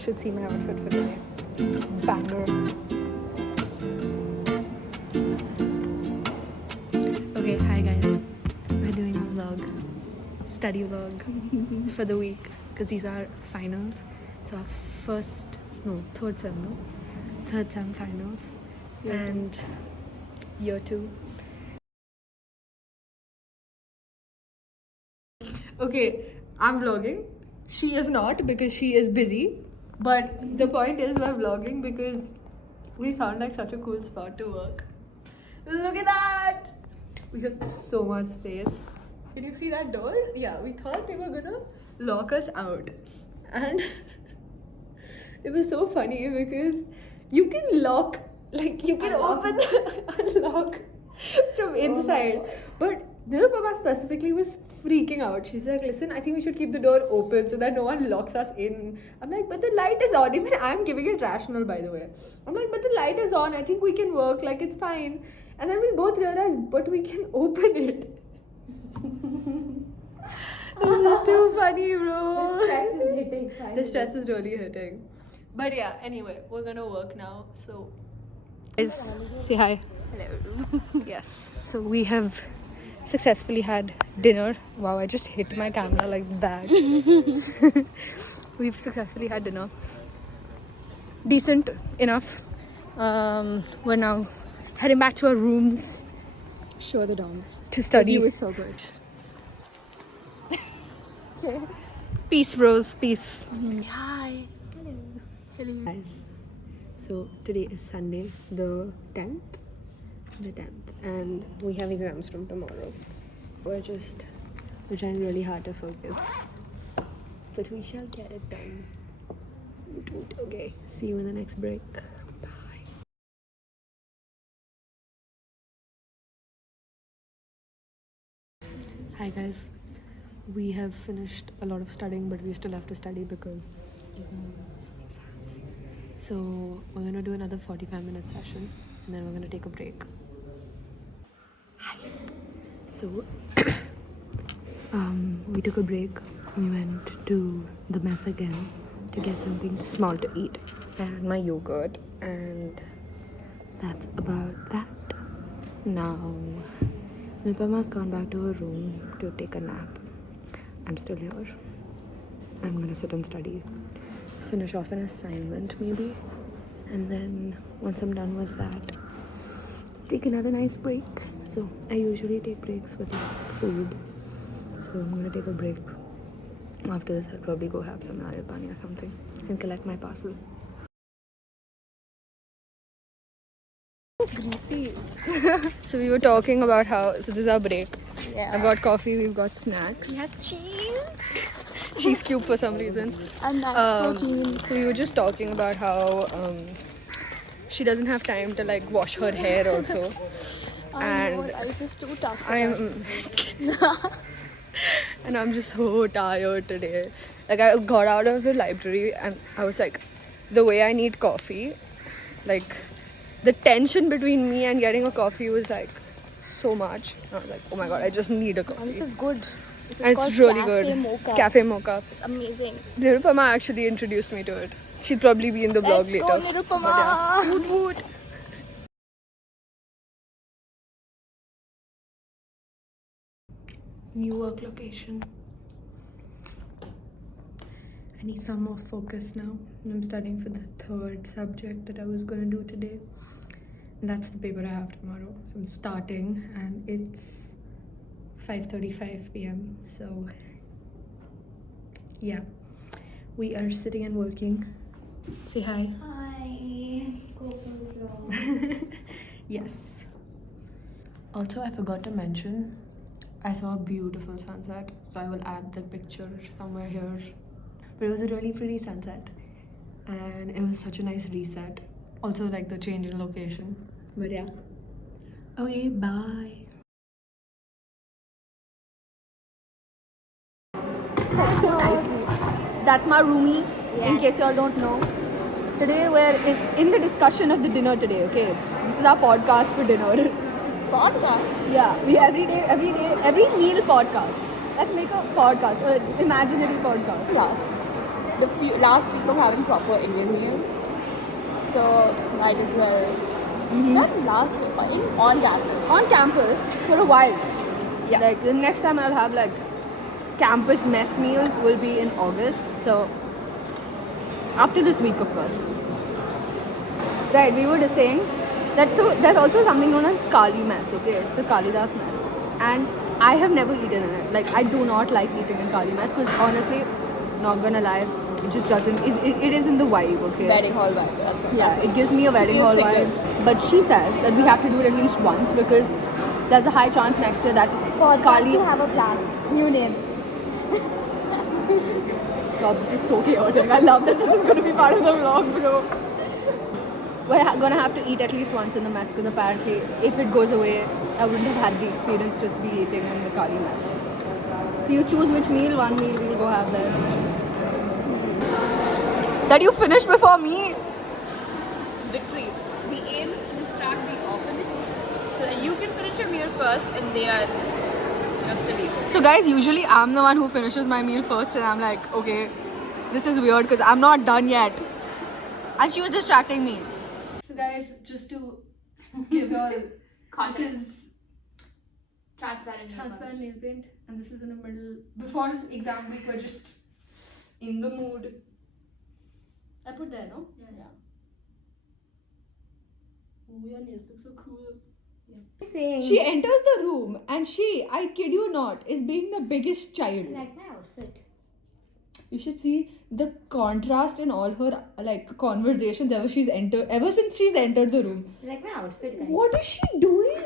Should see my outfit for today. Banger. Okay, hi guys. We're doing a vlog, study vlog for the week because these are finals. So our third sem finals, and year 2. Okay, I'm vlogging. She is not because she is busy. But the point is, we're vlogging because we found like such a cool spot to work. Look at that! We have so much space. Can you see that door? Yeah, we thought they were gonna lock us out. And it was so funny because you can lock, like you can open the unlock from inside. But Nirupama specifically was freaking out. She's like, listen, I think we should keep the door open so that no one locks us in. I'm like, but the light is on. Even I'm giving it rational, by the way. I'm like, but the light is on. I think we can work. Like, it's fine. And then we both realized, but we can open it. This is too funny, bro. The stress is hitting. The stress is really hitting. But yeah, anyway, we're gonna work now. So, guys, say hi. Hello. Yes. So we have successfully had dinner. Wow, I just hit my camera like that. We've successfully had dinner. Decent enough. We're now heading back to our rooms. Show the doms. To study. The view is so good. Okay. Peace, bros. Peace. Hi. Hello. Hello. Guys, so today is Sunday, the 10th. And we have exams from tomorrow. We're trying really hard to focus, but we shall get it done. Okay, see you in the next break. Bye. Hi guys, we have finished a lot of studying, but we still have to study because exams. So we're gonna do another 45-minute session and then we're gonna take a break. So we took a break. We went to the mess again to get something small to eat and my yogurt, and that's about that. Now Nirupama's gone back to her room to take a nap. I'm still here. I'm gonna sit and study, finish off an assignment maybe, and then once I'm done with that, take another nice break. So I usually take breaks with food, so I'm gonna take a break. After this, I'll probably go have some nariyal pani or something and collect my parcel. Greasy. So we were talking about so this is our break. Yeah. I've got coffee, we've got snacks. We have cheese. Cheese cube for some reason. And that's protein. So we were just talking about how she doesn't have time to like wash her hair also. I know, life is too tough for us. And I'm just so tired today. Like I got out of the library and I was like, the way I need coffee, like the tension between me and getting a coffee was like so much. I was like, oh my god, I just need a coffee. And this is good. And it's really good. Mocha. It's cafe mocha. It's amazing. Nirupama actually introduced me to it. She'll probably be in the vlog Let's later. go, Nirupama. But yeah. Woot woot. New work location. I need some more focus now. I'm studying for the third subject that I was going to do today. And that's the paper I have tomorrow. So I'm starting and it's 5:35 p.m. So yeah, we are sitting and working. Say hi. Hi. Go Yes. Also, I forgot to mention, I saw a beautiful sunset, so I will add the picture somewhere here. But it was a really pretty sunset and it was such a nice reset. Also like the change in location. But yeah. Okay, bye. So nicely. That's my roomie, in case y'all don't know. Today we're in the discussion of the dinner today, okay? This is our podcast for dinner. Podcast? Yeah, we every meal podcast. Let's make a podcast, or an imaginary podcast. last week of having proper Indian meals. So might as well. Not last week, on campus. On campus for a while. Yeah. Like the next time I'll have like campus mess meals will be in August. So after this week, of course. Right, we were just saying that there's also something known as Kali mess. Okay, it's the Kalidas mess, and I have never eaten in it. Like I do not like eating in Kali mess because honestly, not gonna lie, it just doesn't. It isn't the vibe. Okay. Wedding hall vibe. Yeah, it gives me a wedding hall Single. vibe. But she says that we have to do it at least once because there's a high chance next year that Podcast to have a blast. New name. Stop, this is so chaotic. I love that this is going to be part of the vlog, bro. We're gonna have to eat at least once in the mess because apparently if it goes away, I wouldn't have had the experience to be eating in the Kali mess. So you choose which meal, one meal we'll go have there. That you finished before me? Victory. The aim is to start the opposite. So that you can finish your meal first and they are silly. So guys, usually I'm the one who finishes my meal first and I'm like, okay, this is weird because I'm not done yet. And she was distracting me. So guys, just to give y'all, this is Transparent nail paint and this is in the middle. Before exam week, we're just in the mood. I put there, no? Yeah. Oh, your nails look so cool. Saying. She enters the room and she, I kid you not, is being the biggest child. I like my outfit. You should see the contrast in all her like conversations ever since she's entered the room. I like my outfit, guys. What is she doing?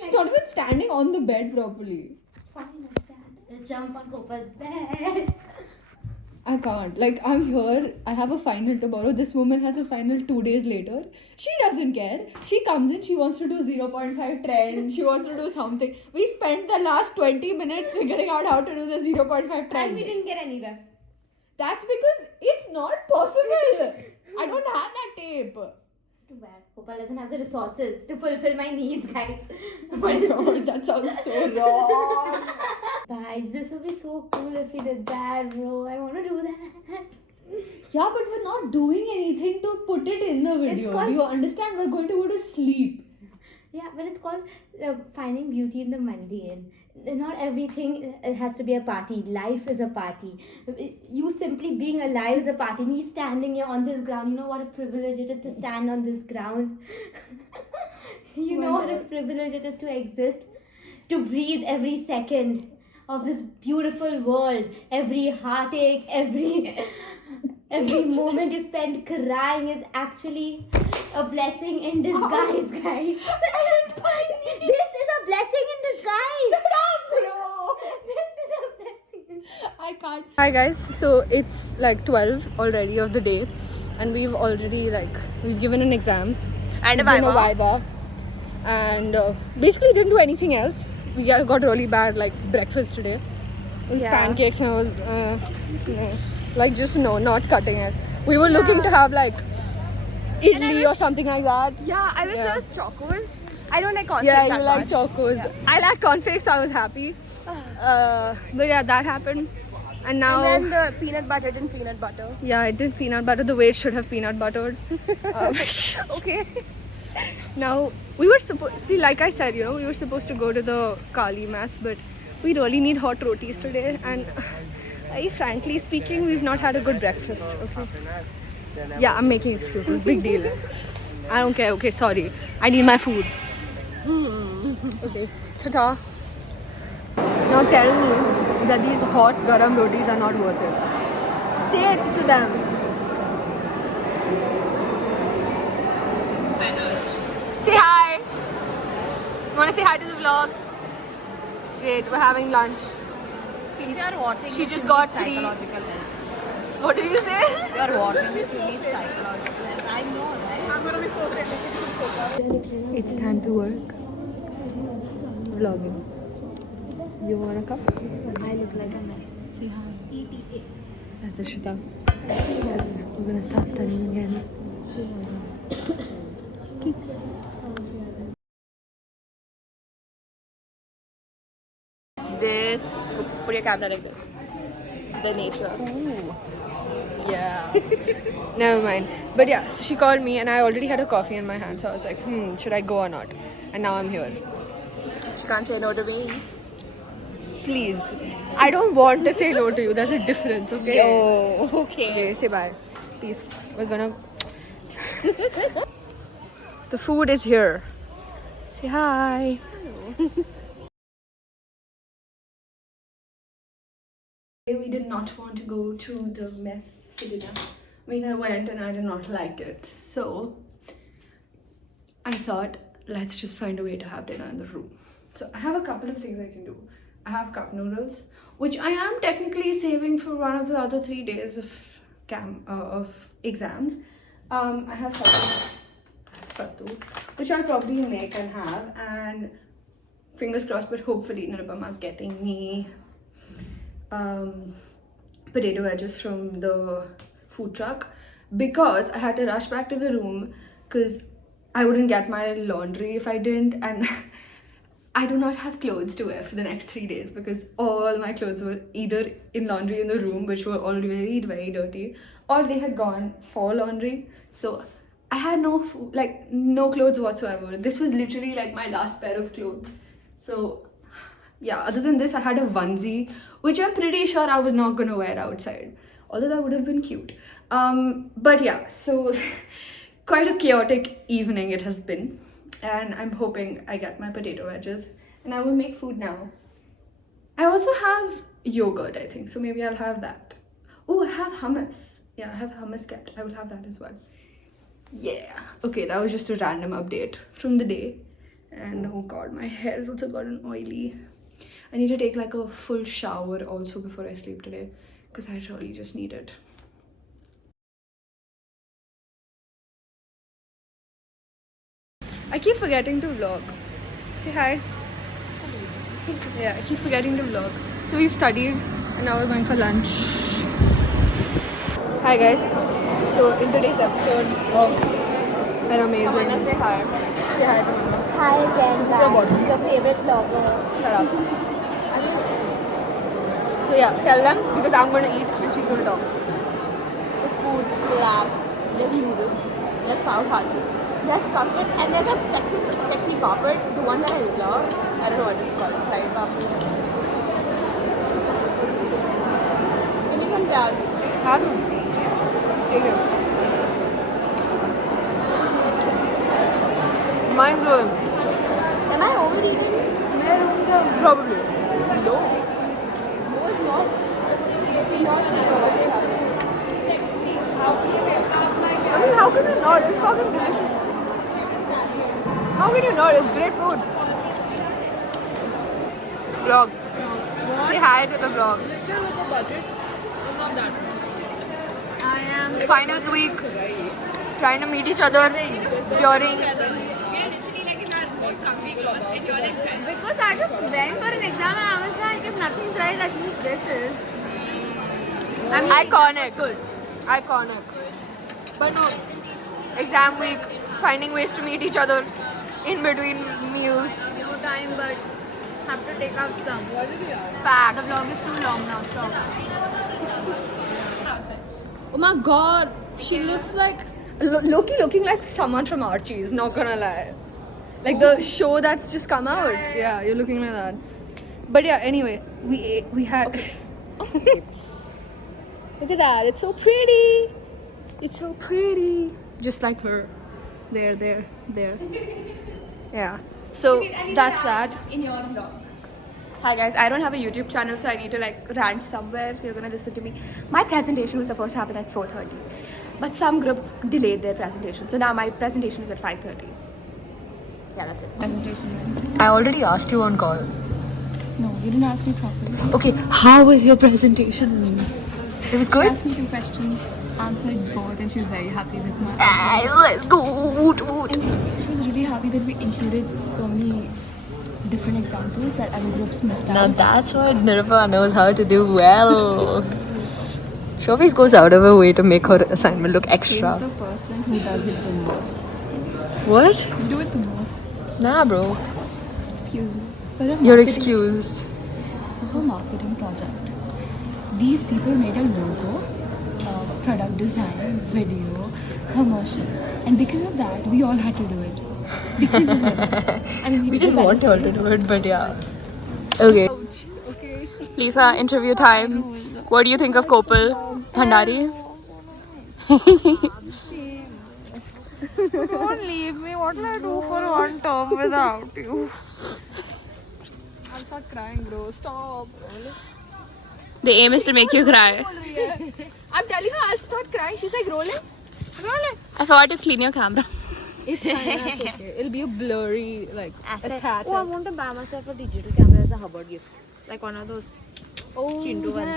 She's not even standing on the bed properly. Fine, I'll stand. I'll jump on Gopal's bed. I can't. Like, I'm here. I have a final tomorrow. This woman has a final 2 days later. She doesn't care. She comes in. She wants to do 0.5 trend. She wants to do something. We spent the last 20 minutes figuring out how to do the 0.5 trend. And we didn't get anywhere. That's because it's not possible. I don't have that tape. Too bad. Gopal doesn't have the resources to fulfill my needs, guys. Oh my god, that sounds so wrong. Guys, this would be so cool if we did that, bro. I want to do that. Yeah, but we're not doing anything to put it in the video. called- Do you understand? We're going to go to sleep. Yeah, but it's called finding beauty in the mundane. Not everything has to be a party. Life is a party. You simply being alive is a party. Me standing here on this ground, you know what a privilege it is to stand on this ground. You know what a privilege it is to exist, to breathe every second of this beautiful world. Every heartache, every moment you spend crying is actually a blessing in disguise, guys. This is a blessing in disguise. Shut up, bro. This is a blessing. I can't. Hi guys, so it's like 12 already of the day and we've given an exam And a given viva. And basically didn't do anything else. We got really bad breakfast today. It was pancakes and I was not cutting it. We were looking to have idli or something like that. Yeah, I wish there was chocos. I don't like cornflakes Yeah, that you like much. chocos. Yeah. I like cornflakes, so I was happy. But yeah, that happened. And now... And then the peanut butter didn't peanut butter. Yeah, it did peanut butter the way it should have peanut buttered. Okay. Now, we were supposed... See, like I said, we were supposed to go to the Kali Mass, but we really need hot rotis today. And frankly speaking, we've not had a good breakfast. Okay. Yeah, I'm making excuses. Big deal. I don't care. Okay, sorry. I need my food. Okay. Ta-ta. Now tell me that these hot garam rotis are not worth it. Say it to them. Say hi. You want to say hi to the vlog? Great. We're having lunch. Peace. If you're watching She this, just you got need 3. psychological help. What did you say? If you're watching this, you need psychological help. I know, right? I'm gonna be so ready. It's time to work. Vlogging. You want a cup? I look like a mess. Say hi. ETA. That's Ashita. Yes, we're gonna start studying again. This, put your camera like this. The nature. Ooh. Yeah. Never mind. But yeah, so she called me and I already had a coffee in my hand. So I was like, should I go or not? And now I'm here. She can't say no to me. Please. I don't want to say no to you. There's a difference, okay? Oh, okay. Okay, say bye. Peace. We're gonna. The food is here. Say hi. We did not want to go to the mess for dinner. I mean, I went and I did not like it. So I thought, let's just find a way to have dinner in the room. So I have a couple of things I can do. I have cup noodles, which I am technically saving for one of the other 3 days of exams. I have sattu, which I'll probably make and have. And fingers crossed, but hopefully Nirupama's getting me potato wedges from the food truck, because I had to rush back to the room because I wouldn't get my laundry if I didn't, and I do not have clothes to wear for the next 3 days because all my clothes were either in laundry in the room, which were already very dirty, or they had gone for laundry. So I had no food, like no clothes whatsoever. This was literally like my last pair of clothes. So yeah, other than this, I had a onesie, which I'm pretty sure I was not gonna wear outside, although that would have been cute. But yeah, so quite a chaotic evening it has been, and I'm hoping I get my potato wedges, and I will make food now. I also have yogurt, I think, so maybe I'll have that. Oh, I have hummus. Yeah, I have hummus kept. I will have that as well. Yeah. Okay, that was just a random update from the day. And oh god, my hair has also gotten oily. I need to take like a full shower also before I sleep today, because I really just need it. I keep forgetting to vlog. Say hi. Yeah, I keep forgetting to vlog. So we've studied and now we're going for lunch. Hi guys. So in today's episode of an amazing... Tamanna, say hi. Say hi to Mama. Hi again, guys. Your favorite vlogger. Shut up. So yeah, tell them, because I'm going to eat and she's going to talk. The food slaps. There's noodles. There's pav bhaji. There's custard. And there's a sexy papad. The one that I love. I don't know what it's called. Fried papad. Give me some dal. Have them. Take it. Mind blowing. Am I overeating? Probably. No. No, it's not. I mean, how can you not? It's fucking delicious. How can you not? It's great food. Vlog. Say hi to the vlog. I am finals week. Trying to meet each other during. Because I just went for an exam and I was like, if nothing's right, at least this is. I mean, Iconic. Good. Iconic. But no, exam week, finding ways to meet each other in between meals. no time, but have to take out some. The Facts. vlog is too long now. Stop. Oh my god, she looks like Loki looking like someone from Archie's, not gonna lie. Like the show that's just come out. Yeah, you're looking like that. But yeah, anyway, we had Look at that, it's so pretty. It's so pretty. Just like her. There. Yeah. So that's that. In your vlog. Hi guys, I don't have a YouTube channel, so I need to like rant somewhere, so you're gonna listen to me. My presentation was supposed to happen at 4:30, but some group delayed their presentation, so now my presentation is at 5:30. Yeah, that's it. Presentation. I already asked you on call. No, you didn't ask me properly. Okay, how was your presentation? It was She good? asked me 2 questions, answered both, and she was very happy with my Let's go. Woot. And she was really happy that we included so many different examples that other groups missed Now out. that's what Nirupa knows how to do well. She always goes out of her way to make her assignment look She's extra. the person who does it the most. What? You do it the most. Nah, bro. Excuse me. For a You're marketing- excused. For her marketing project, these people made a logo product design, video, commercial. And because of that, we all had to do it. Because of it. I mean, We didn't want her to do it, but yeah. Okay. Lisa, interview time. What do you think of Kopal Bhandari? Don't leave me. What will I do for one term without you? I'll start crying, bro. Stop. The aim is to make you cry. I'm telling her I'll start crying. She's like, rolling. I forgot to clean your camera. It's fine. That's okay. It'll be a blurry, like, aesthetic. Oh, I want to buy myself a digital camera as a Hubbard gift. Like one of those Chintu ones.